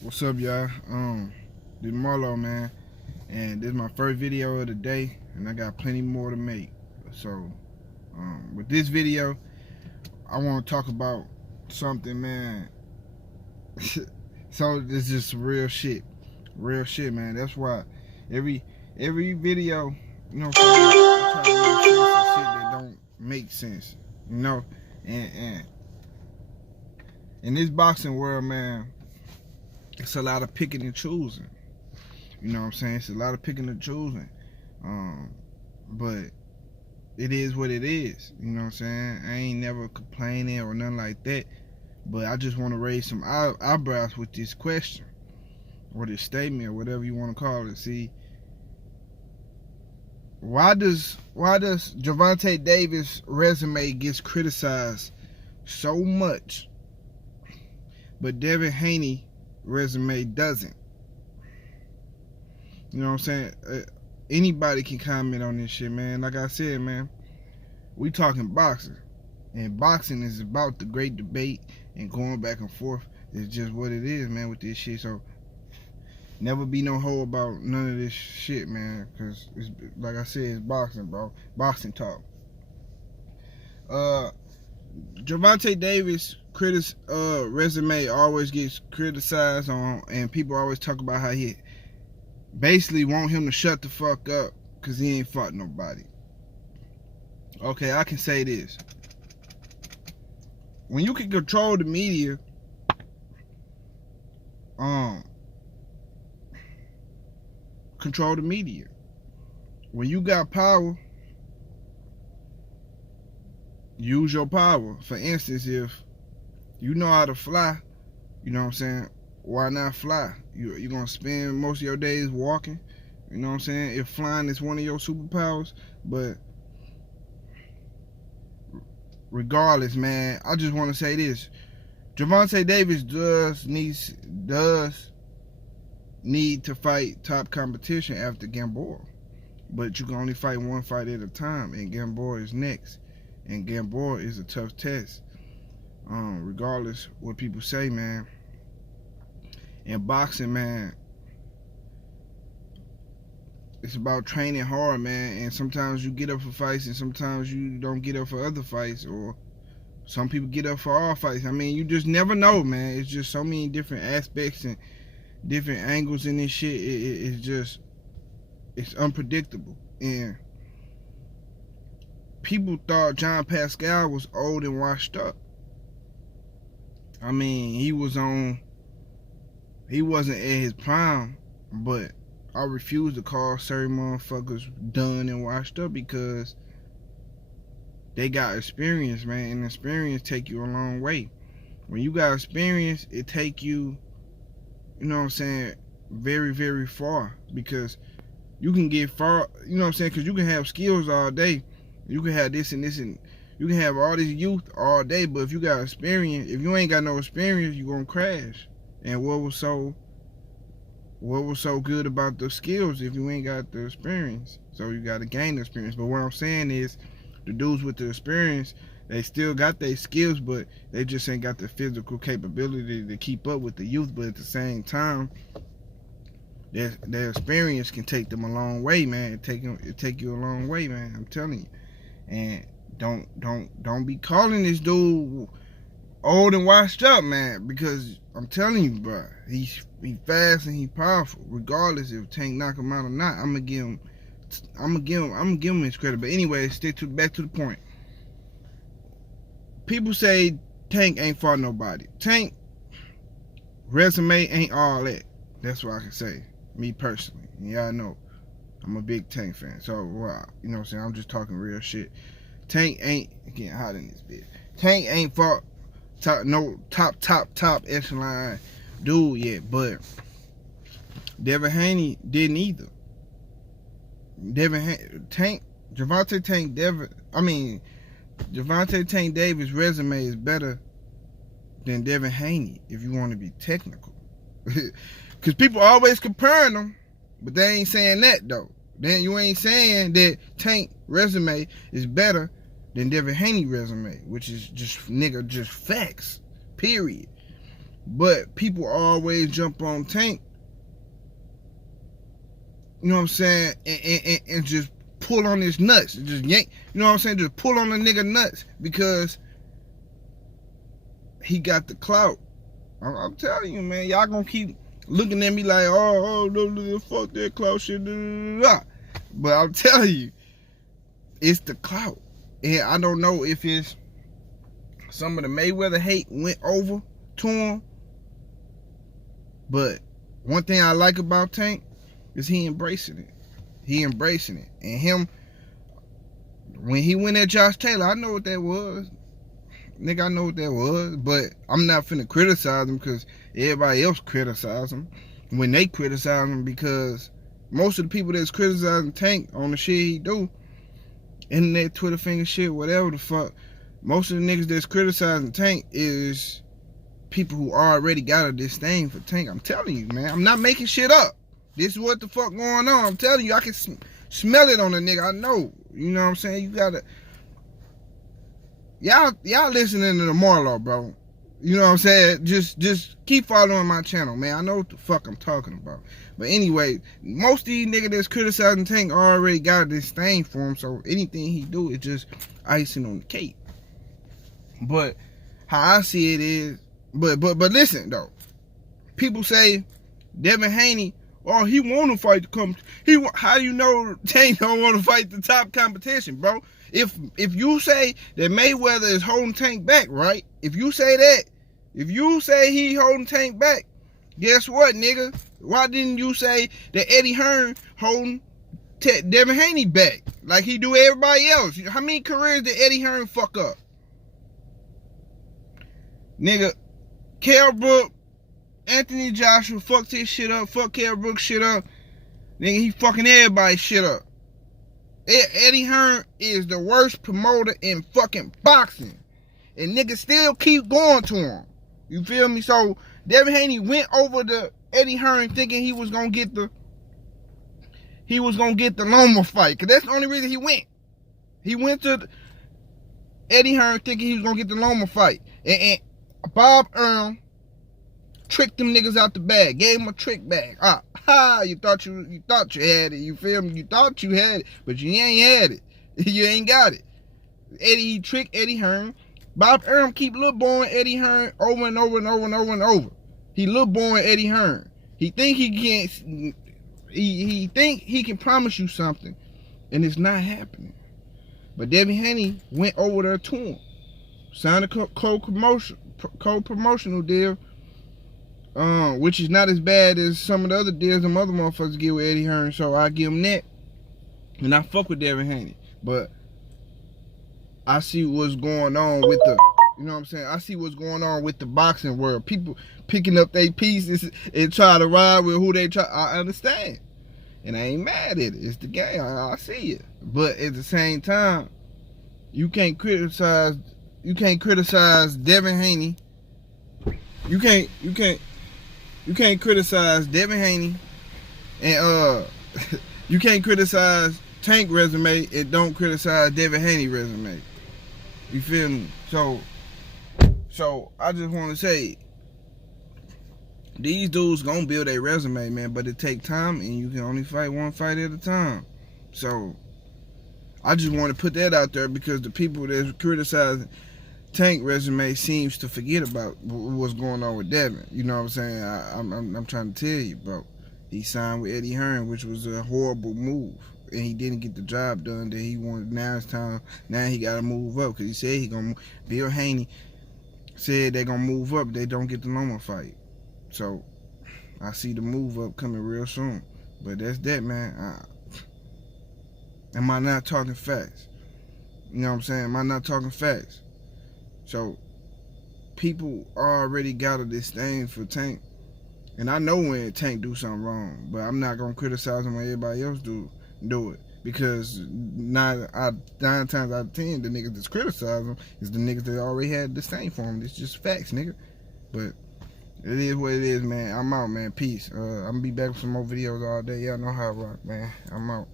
What's up, y'all? This is Marlo, man, and this is my first video of the day, and I got plenty more to make. So, with this video, I want to talk about something, man. So this is just real shit, man. That's why every video, I try to make sense of shit that don't make sense, and in this boxing world, man, it's a lot of picking and choosing. You know what I'm saying? It's a lot of picking and choosing. But it is what it is. You know what I'm saying? I ain't never complaining or nothing like that. But I just want to raise some eyebrows with this question or this statement or whatever you want to call it. See, why does Gervonta Davis' resume gets criticized so much, but Devin Haney resume doesn't? You know what I'm saying? Anybody can comment on this shit, man. Like I said, man, we talking boxing, and boxing is about the great debate and going back and forth. It's just what it is, man, with this shit. So never be no hoe about none of this shit, man, because it's, like I said, it's boxing, bro. Boxing talk. Gervonta Davis resume always gets criticized on, and people always talk about how he basically want him to shut the fuck up because he ain't fought nobody. Okay, I can say this. When you can control the media, control the media. When you got power, use your power. For instance, if you know how to fly, you know what I'm saying, why not fly? You're going to spend most of your days walking. You know what I'm saying? If flying is one of your superpowers. But regardless, man, I just want to say this. Gervonta Davis does need to fight top competition after Gamboa. But you can only fight one fight at a time, and Gamboa is next. And Gamboa is a tough test. Regardless what people say, man. In boxing, man, it's about training hard, man. And sometimes you get up for fights, and sometimes you don't get up for other fights, or some people get up for all fights. I mean, you just never know, man. It's just so many different aspects and different angles in this shit. It's unpredictable. And people thought John Pascal was old and washed up. I mean, he wasn't at his prime, but I refuse to call certain motherfuckers done and washed up because they got experience, man, and experience take you a long way. When you got experience, it take you, you know what I'm saying, very, very far, because you can get far, you know what I'm saying, because you can have skills all day. You can have this and this, and you can have all this youth all day, but if you got experience, if you ain't got no experience, you're going to crash. And what was so good about the skills if you ain't got the experience? So you got to gain the experience. But what I'm saying is, the dudes with the experience, they still got their skills, but they just ain't got the physical capability to keep up with the youth. But at the same time, their experience can take them a long way, man. It take you a long way, man. I'm telling you. And don't be calling this dude old and washed up, man, because I'm telling you, bro, he fast and he powerful. Regardless if Tank knock him out or not, I'm gonna give him his credit. But anyway, back to the point. People say Tank ain't fought nobody. Tank resume ain't all that. That's what I can say. Me personally, y'all know I'm a big Tank fan. So, well, you know what I'm saying? I'm just talking real shit. Tank ain't getting hot in this bitch. Tank ain't fought top echelon dude yet, but Devin Haney didn't either. Gervonta Tank Davis' resume is better than Devin Haney if you want to be technical. Because people always comparing them, but they ain't saying that though. Then you ain't saying that Tank resume is better than Devin Haney resume, which is just facts. Period. But people always jump on Tank, you know what I'm saying, and just pull on his nuts. Just yank, you know what I'm saying? Just pull on the nigga nuts because he got the clout. I'm telling you, man, y'all gonna keep looking at me like, no, fuck that clout shit. But I'm telling you, it's the clout. And I don't know if it's some of the Mayweather hate went over to him. But one thing I like about Tank is he embracing it. He embracing it. And him, when he went at Josh Taylor, I know what that was. Nigga, I know what that was. But I'm not finna criticize him because everybody else criticize him when they criticize him, because most of the people that's criticizing Tank on the shit he do, internet, Twitter finger shit, whatever the fuck, most of the niggas that's criticizing Tank is people who already got a disdain for Tank. I'm telling you, man. I'm not making shit up. This is what the fuck going on. I'm telling you, I can smell it on a nigga. I know. You know what I'm saying? You gotta... Y'all listening to the Marlo, bro. You know what I'm saying? Just keep following my channel, man. I know what the fuck I'm talking about. But anyway, most of these niggas that's criticizing Tank already got this thing for him, so anything he do is just icing on the cake. But how I see it is, but listen though, people say Devin Haney, oh, he want to fight the how do you know Tank don't want to fight the top competition, bro? If you say that Mayweather is holding Tank back, right? If you say that, if you say he holding Tank back, guess what, nigga? Why didn't you say that Eddie Hearn holding Devin Haney back like he do everybody else? How many careers did Eddie Hearn fuck up? Nigga, Kell Brook, Anthony Joshua fucked his shit up, fuck Kell Brook shit up. Nigga, he fucking everybody's shit up. Eddie Hearn is the worst promoter in fucking boxing. And niggas still keep going to him. You feel me? So, Devin Haney went over to Eddie Hearn thinking he was gonna get the Loma fight. Cause that's the only reason he went. He went to Eddie Hearn thinking he was gonna get the Loma fight. And Bob Earl tricked them niggas out the bag, gave him a trick bag. You thought you had it, you feel me? You thought you had it, but you ain't had it. You ain't got it. He tricked Eddie Hearn. Bob Earl keep lowballing Eddie Hearn over and over and over and over and over. He lowballing Eddie Hearn. He think he can't. He think he can promise you something, and it's not happening. But Devin Haney went over there to him, signed a co-promotional deal, which is not as bad as some of the other deals them other motherfuckers get with Eddie Hearn. So I give him that, and I fuck with Devin Haney. But I see what's going on with the, you know what I'm saying? I see what's going on with the boxing world. People picking up their pieces and try to ride with who they try. I understand. And I ain't mad at it. It's the game. I see it. But at the same time, you can't criticize Devin Haney. You can't criticize Devin Haney, and you can't criticize Tank resume and don't criticize Devin Haney resume. You feel me? So I just want to say, these dudes gonna build a resume, man, but it take time, and you can only fight one fight at a time. So I just want to put that out there, because the people that's criticizing Tank resume seems to forget about what's going on with Devin. You know what I'm saying? I'm trying to tell you, bro. He signed with Eddie Hearn, which was a horrible move, and he didn't get the job done that he wanted. Now it's time. Now he got to move up, because he said he gonna. Bill Haney said they're gonna move up. They don't get the Loma fight. So I see the move up coming real soon. But that's that, man. Am I not talking facts? You know what I'm saying? Am I not talking facts? So people already got a disdain for Tank. And I know when Tank do something wrong, but I'm not gonna criticize him when everybody else do it. Because 9 times out of 10, the niggas that's criticizing him is the niggas that already had disdain for him. It's just facts, nigga. But it is what it is, man. I'm out, man. Peace. I'm gonna be back with some more videos all day. Y'all know how I rock, man. I'm out.